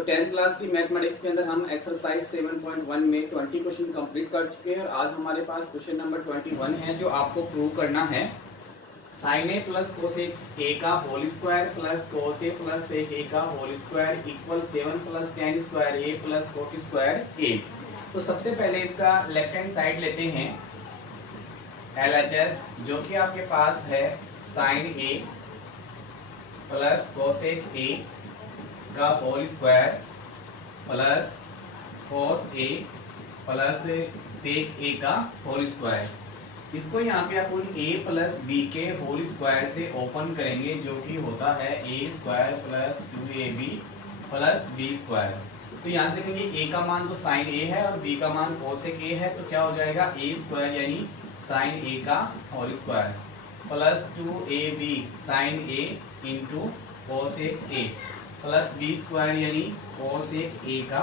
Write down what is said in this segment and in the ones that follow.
तो 10th class की mathematics के अंदर हम एक्सरसाइज 7.1 में 20 क्वेश्चन कंप्लीट कर चुके हैं और आज हमारे पास क्वेश्चन नंबर 21 है जो आपको प्रूव करना है साइन ए प्लस कोसेक ए का होल स्क्वायर प्लस कोस ए प्लस सेक ए का whole square equal 7 plus tan square a plus cot square a. तो सबसे पहले इसका लेफ्ट हैंड साइड लेते हैं LHS जो कि आपके पास है साइन ए प्लस कोसेक ए का होल स्क्वायर प्लस कोस ए प्लस सेक ए का होल स्क्वायर। इसको यहाँ पे अपन a प्लस बी के होल स्क्वायर से ओपन करेंगे जो कि होता है a square plus 2ab plus b square. तो यहाँ से देखेंगे a का मान तो साइन a है और b का मान कोसेक a है, तो क्या हो जाएगा a स्क्वायर यानी साइन a का whole square plus 2ab sine a into cosec a plus B square यानी कोसेक ए का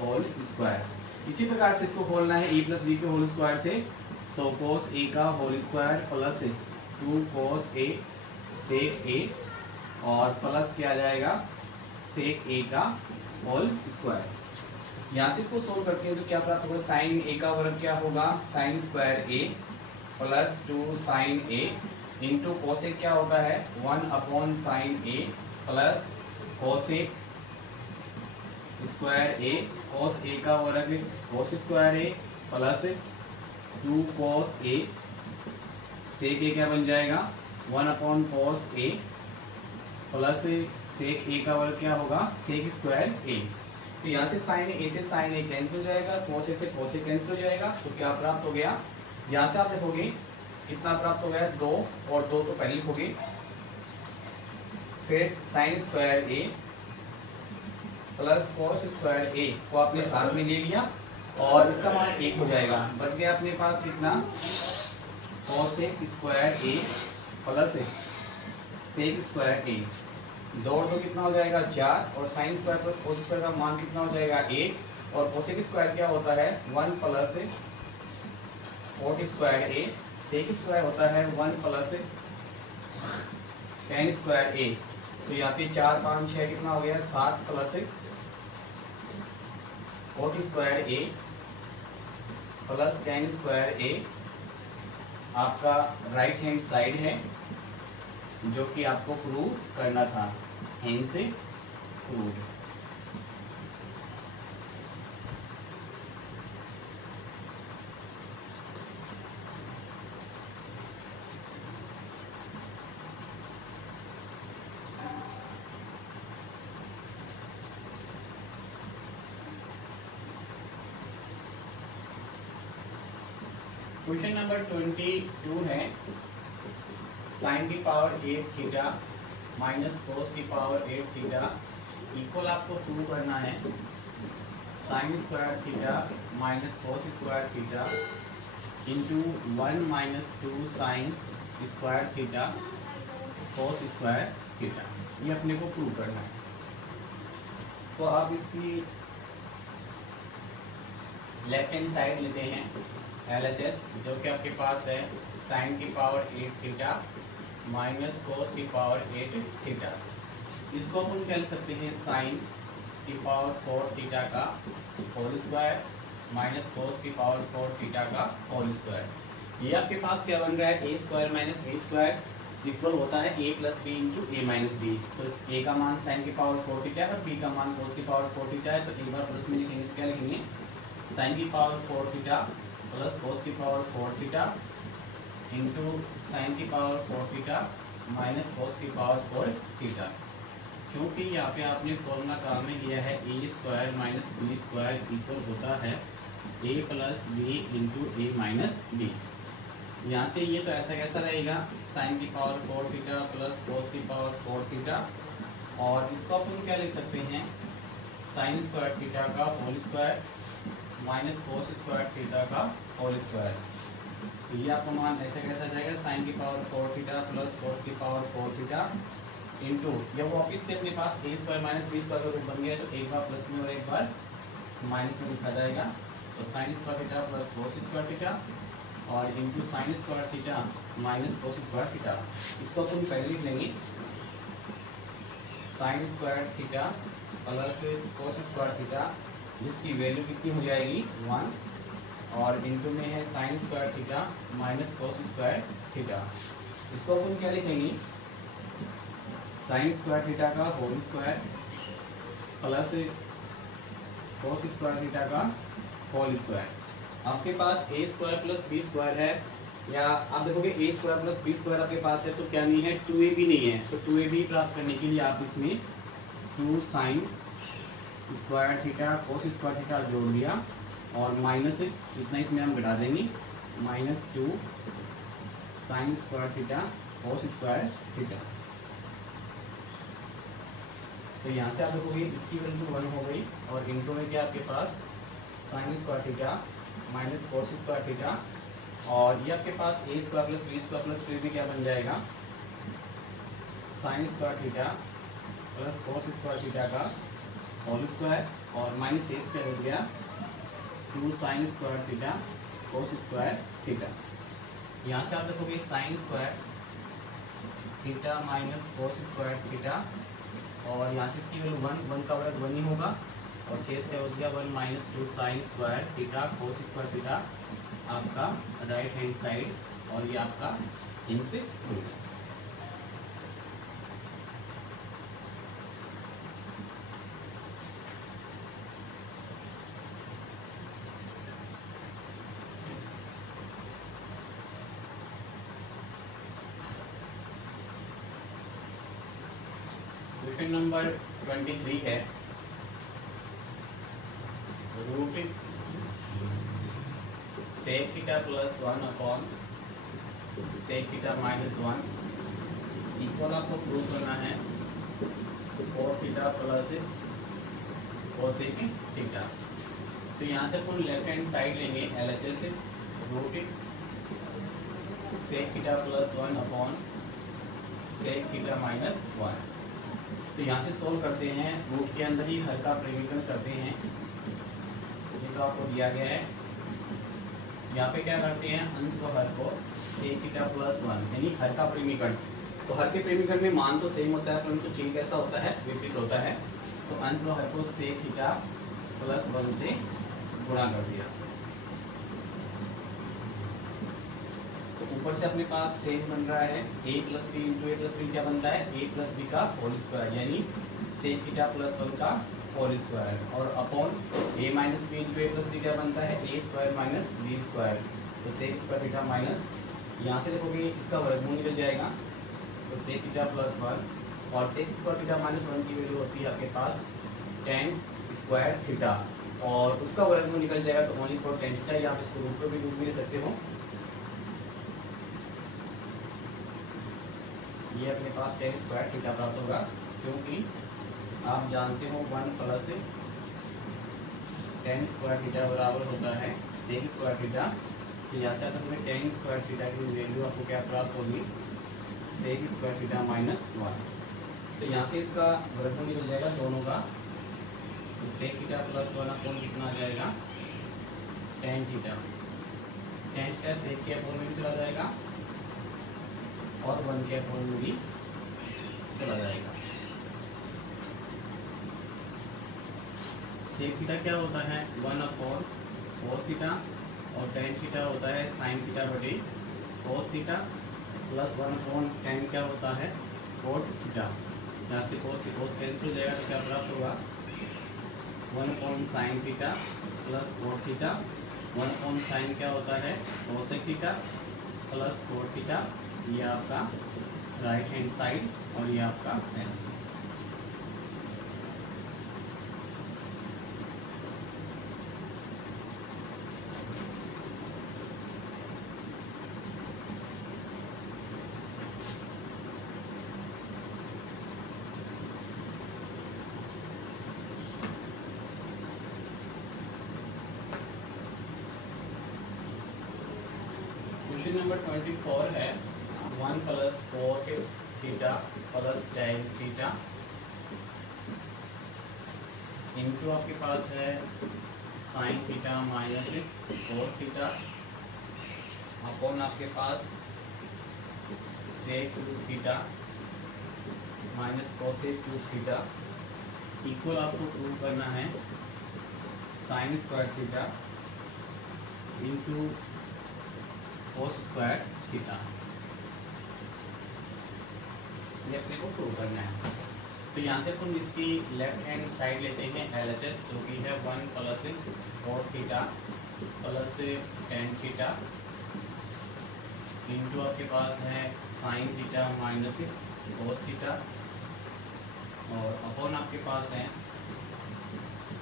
होल स्क्वायर। इसी प्रकार से इसको खोलना है e प्लस बी के होल स्क्वायर से, तो कोस ए का होल स्क्वायर प्लस 2 कोस ए सेक ए और प्लस क्या आ जाएगा सेक ए का होल स्क्वायर। यहाँ से इसको सोल्व करते हैं तो क्या प्राप्त होगा, साइन ए का वर्ग क्या होगा sine square a plus 2 sign A into cosec क्या होता है 1 अपॉन साइन ए प्लस कोसेक स्क्वायर ए कोस ए का वर्ग कोस स्क्वायर ए प्लस 2 कोस ए सेक ए क्या बन जाएगा 1 अपॉन कोस ए प्लस सेक ए का वर्ग क्या होगा सेक स्क्वायर ए। तो यहाँ से साइन ए से साइन ए कैंसिल हो जाएगा, कोस ए से कोस ए कैंसिल हो जाएगा, तो क्या प्राप्त हो गया, यहाँ से आप देखोगे कितना प्राप्त हो गया 2 और 2 तो पहले लिखोगे, फिर sine square a plus cos square ए को आपने साथ में ले लिया और इसका मान 1 हो जाएगा। बच गया अपने पास कितना cosec square a plus sec square ए, 2 और 2 कितना हो जाएगा 4 और sine square plus cos square का मान कितना हो जाएगा 1 और कोसेक स्क्वायर क्या होता है 1 प्लस कोट स्क्वायर ए, सेक स्क्वायर होता है 1 प्लस टेन स्क्वायर ए। तो यहाँ पे 4 5 6 कितना हो गया 7 plus cot square a plus tan square ए आपका राइट हैंड साइड है जो कि आपको प्रूव करना था, हैंड से प्रूव। क्वेश्चन नंबर 22 है साइन की पावर 8 थीटा माइनस कोस की पावर 8 थीटा इक्वल आपको प्रूव करना है sine square theta minus cos square theta into 1 minus 2 sine square theta cos square theta, ये अपने को प्रूव करना है। तो आप इसकी लेफ्ट हैंड साइड लेते हैं LHS जो कि आपके पास है साइन की पावर 8 थीटा माइनस कोस की पावर 8 थीटा। इसको अपन कह सकते हैं साइन की पावर 4 थीटा का होल स्क्वायर माइनस कोस की पावर 4 थीटा का होल स्क्वायर। ये आपके पास क्या बन रहा है a square minus b square equal होता है a plus B into A minus B. तो a का मान साइन की पावर 4 थीटा है और b का मान कोस की पावर 4 थीटा है, तो एक बार प्लस में लिखेंगे तो क्या लिखेंगे साइन की पावर 4 थीटा प्लस कोस की पावर 4 थीटा इंटू साइन की पावर 4 थीटा माइनस कोस की पावर 4 थीटा। चूँकि यहाँ पे आपने फॉर्मूला काम में लिया है a square minus B square equal होता है a plus B into A minus b. यहाँ से ये तो ऐसा कैसा रहेगा साइन की पावर 4 थीटा प्लस कोस की पावर 4 थीटा, और इसको अपन क्या लिख सकते हैं साइन स्क्वायर थीटा का whole square minus cos square theta का होल स्क्वायर। तो ये आपका मान ऐसे कैसा जाएगा साइन की पावर 4 थीटा प्लस कोस की पावर 4 थीटा इंटू ये वापिस से अपने पास a square minus B square का रूप बन गया, तो एक बार प्लस में और एक बार माइनस में लिखा जाएगा। तो sine square theta plus cos square theta और into sine square theta minus cos square theta. इसको अपन पहले लिख लेंगे sine square theta plus cos square theta, जिसकी वैल्यू कितनी हो जाएगी 1, और इनटू में है sine square theta minus cos square theta. इसको अपन क्या लिखेंगे, साइन स्क्वायर थीटा का whole square plus cos square theta का होल स्क्वायर। आपके पास a square plus B square है, या आप देखोगे ए स्क्वायर प्लस बी स्क्वायर आपके पास है, तो क्या नहीं है 2ab नहीं है। तो 2ab प्राप्त करने के लिए आप इसमें 2 sine square theta cos square theta जोड़ दिया, और माइनस इतना इसमें हम घटा देंगे, -2 sine square theta cos square theta. तो यहाँ से आप देखोगे इसकी वैल्यू 1 हो गई, और इनटू में क्या आपके पास sine square theta minus cos square theta, और ये आपके पास a square plus B square plus 2 क्या बन जाएगा, sine square theta plus cos square theta का होल स्क्वायर, और माइनस ए स्क्वायर हो गया 2 sine square theta cos square theta. यहाँ से आप देखोगे sine square theta minus cos square theta, और यहाँ से इसकी वैल्यू 1 का वर्ग 1 ही होगा, और शेष क्या हो गया 1 - 2 sine square theta cos square theta आपका राइट हैंड साइड, और ये आपका इनसे क्वेश्चन नंबर 23 है, root sec theta plus 1 upon sec theta minus 1 equal आपको प्रूव करना है cos theta plus cosec theta. तो यहाँ से अपन लेफ्ट हैंड साइड लेंगे LHS root sec theta plus 1 upon sec theta minus 1। तो यहाँ से सोल्व करते हैं, रूट के अंदर ही हर का परिमीकरण करते हैं, ये तो आपको दिया गया है। यहाँ पे क्या करते हैं, अंश व हर को सेक थीटा प्लस 1 यानी हर का परिमीकरण। तो हर के परिमीकरण में मान तो सेम होता है, परंतु चिन्ह कैसा होता है, विपरीत होता है। तो अंश व हर को सेक थीटा प्लस 1 से गुणा कर दिया। तो ऊपर से अपने पास सेम बन रहा है a plus B into A plus B क्या बनता है, a प्लस बी का होल स्क्वायर यानी सेक थीटा प्लस 1 का होल स्क्वायर, और upon a minus B into A plus B क्या बनता है, a square minus B square. तो सेक स्क्वायर थीटा माइनस, यहाँ से देखोगे इसका वर्गमूल निकल जाएगा, तो सेक थीटा प्लस 1, और सेक स्क्वायर थीटा माइनस 1 की वैल्यू होती है आपके पास टेन स्क्वायर थीटा, और उसका वर्गमूल निकल जाएगा तो ओनली फॉर टेन थीटा, या आप इसको रूट पे भी रूट में ले सकते हो। ये अपने पास टेन स्क्वायर थीटा प्राप्त होगा, क्योंकि आप जानते हो 1 प्लस टेन स्क्वायर थीटा बराबर होता है सेक स्क्वायर थीटा। तो यहाँ से अगर तुम्हें टेन स्क्वायर थीटा की वैल्यू आपको क्या प्राप्त होगी, सेक स्क्वायर थीटा माइनस 1। तो यहाँ से इसका वर्गमूल निकल जाएगा दोनों का, तो सेक थीटा प्लस 1 अपॉन कितना आ जाएगा, tan theta. Tan theta sec के अपॉन में भी चला जाएगा, और 1 के अपॉन में भी चला जाएगा। सेक थीटा क्या होता है, 1 अपॉन कोस थीटा, और टेन थीटा होता है साइन थीटा बटे कोस थीटा, प्लस 1 अपॉन टेन क्या होता है, कोट थीटा। यहाँ से कोस से कोस कैंसिल हो जाएगा, तो क्या प्राप्त होगा 1 upon sine theta plus cot theta. 1 upon sine क्या होता है, cosec theta plus cot theta. ये आपका राइट हैंड साइड, और ये आपका आंसर। क्वेश्चन नंबर 24 है, 1 plus cot theta plus tan theta into आपके पास है sine theta minus cos theta upon आपके पास sec theta minus cosec theta. Equal आपको प्रूव करना है sine square theta into cos square theta, ये अपने को प्रूव करना है। तो यहाँ से अपन इसकी लेफ्ट हैंड साइड लेते हैं LHS, जो कि है 1 plus cot theta plus tan theta into आपके पास है sine theta minus cos theta, और अपॉन आपके पास है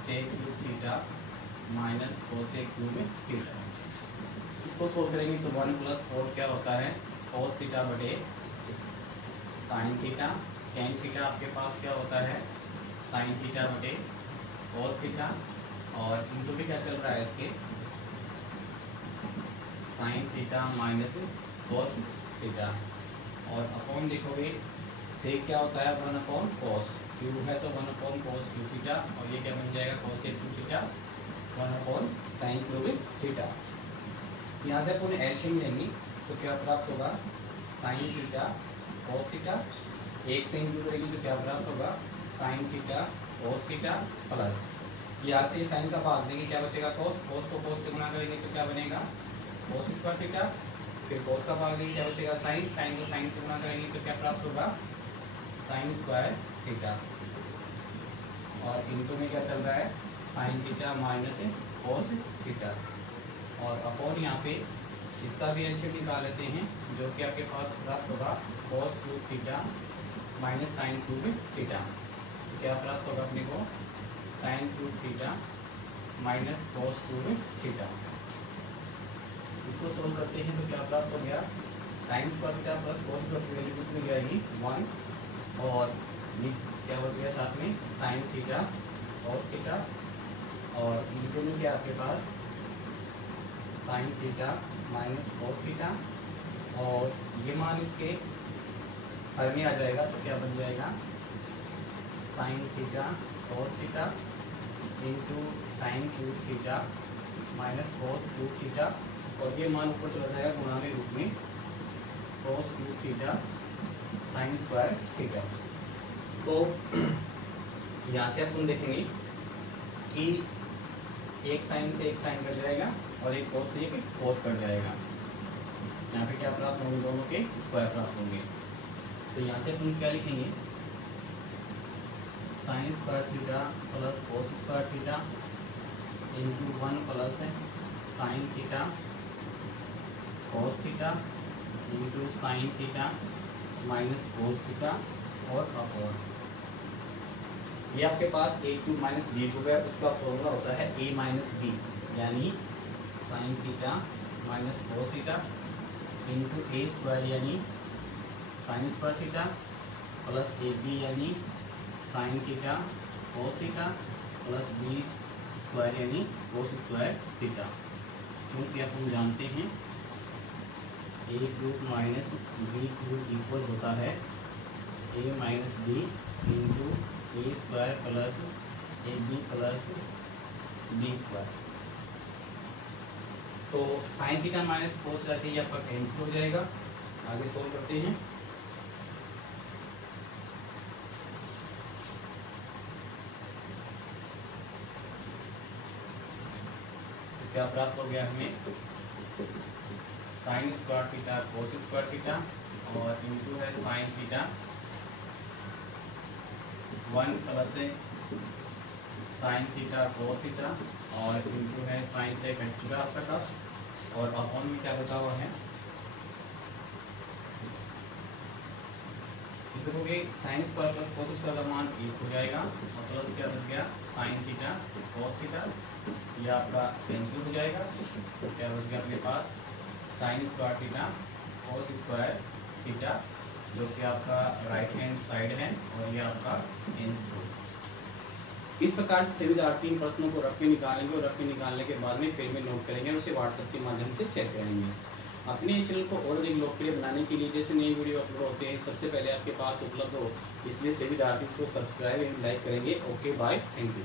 sec cube theta minus cosec cube theta. इसको सोल्व करेंगे तो 1 प्लस cot क्या होता है कोस थीटा बटे साइन थीटा, tan थीटा आपके पास क्या होता है साइन थीटा बटे कोस थीटा, और इनटू भी क्या चल रहा है इसके sign theta minus cos theta, और अपॉन देखोगे सेक क्या होता है 1 अपॉन कोस, क्यूब है तो 1 अपॉन कोस क्यूब थीटा, और ये क्या बन जाएगा cosec cube theta 1 upon sine cube theta. यहाँ से अपन एलसीएम लेंगे तो क्या प्राप्त होगा साइन थीटा कोस थीटा, एक से इंटू करेंगे तो क्या प्राप्त होगा sign theta cos theta plus, यहाँ से साइन का भाग देंगे क्या बचेगा कोस, कोस को कोस से गुणा करेंगे तो क्या बनेगा कोस स्क्वायर थीटा, फिर कोस का भाग देंगे क्या बचेगा साइन, साइन को साइन से गुणा करेंगे तो क्या प्राप्त होगा साइन स्क्वायर थीटा, और इनटू में क्या चल रहा है sine theta minus cos theta, और अपॉन यहाँ पे इसका भी एलसीएम निकाल लेते हैं जो कि आपके पास प्राप्त होगा cos cube theta minus sine cube theta, तो क्या प्राप्त होगा अपने को sine cube theta minus cos cube theta. इसको सोल्व करते हैं तो क्या प्राप्त हो गया sign square theta plus cos square की वैल्यू कितनी जाएगी 1, और क्या बच गया साथ में साइन थीटा कोस थीटा, और इनके में क्या आपके पास sine theta minus cos theta, और ये मान इसके हर में आ जाएगा तो क्या बन जाएगा sign theta cos theta into sine cube theta minus cos cube theta, और ये मान ऊपर चला जाएगा गुणा में रूप में cos cube theta sine square theta. तो यहाँ से अपन देखेंगे कि एक साइन से एक साइन कट जाएगा और एक कोस से एक कोस कट जाएगा, यहाँ पे क्या प्राप्त होंगे दोनों के स्क्वायर प्राप्त होंगे। तो यहाँ से अपन क्या लिखेंगे sine square theta plus cos square theta into 1 plus sine theta cos theta into sine theta minus cos theta, और अपॉन ये आपके पास A cube minus B cube है, उसका फॉर्मूला होता है ए माइनस बी, यानी sine theta minus cos theta into A square यानी sine square theta plus A B यानी sine theta cos theta plus B square यानी कोस स्क्वायर थीटा। चूँकि अपन जानते हैं A cube minus B cube equal होता है A minus B into A square plus A B plus B square. तो sine theta minus cos जैसे ही आपका कैंसिल हो जाएगा। आगे सोल्व करते हैं। तो क्या प्राप्त हो गया हमें sign square theta cos square theta और इनटू है sine theta 1 plus sine theta cos theta और इनटू है साइन थीटा कट चुका आपका पास, और अपॉन में क्या बचा हुआ है देखोगे sine square plus cos square का मान 1 हो जाएगा और प्लस क्या बच गया साइन थीटा कोस थीटा, ये आपका कैंसिल हो जाएगा। तो क्या बच गया अपने पास sine square theta cos square theta जो कि आपका राइट हैंड साइड है और ये आपका आंसर। इस प्रकार से सभी 3 प्रश्नों को रख के निकालेंगे और रख के निकालने के बाद में फिर में नोट करेंगे और उसे व्हाट्सएप के माध्यम से चेक करेंगे। अपने चैनल को और अधिक लोकप्रिय बनाने के लिए जैसे नई वीडियो अपलोड होते हैं सबसे पहले आपके पास उपलब्ध हो, इसलिए सभी 3 को सब्सक्राइब एंड लाइक करेंगे। Okay bye, thank you.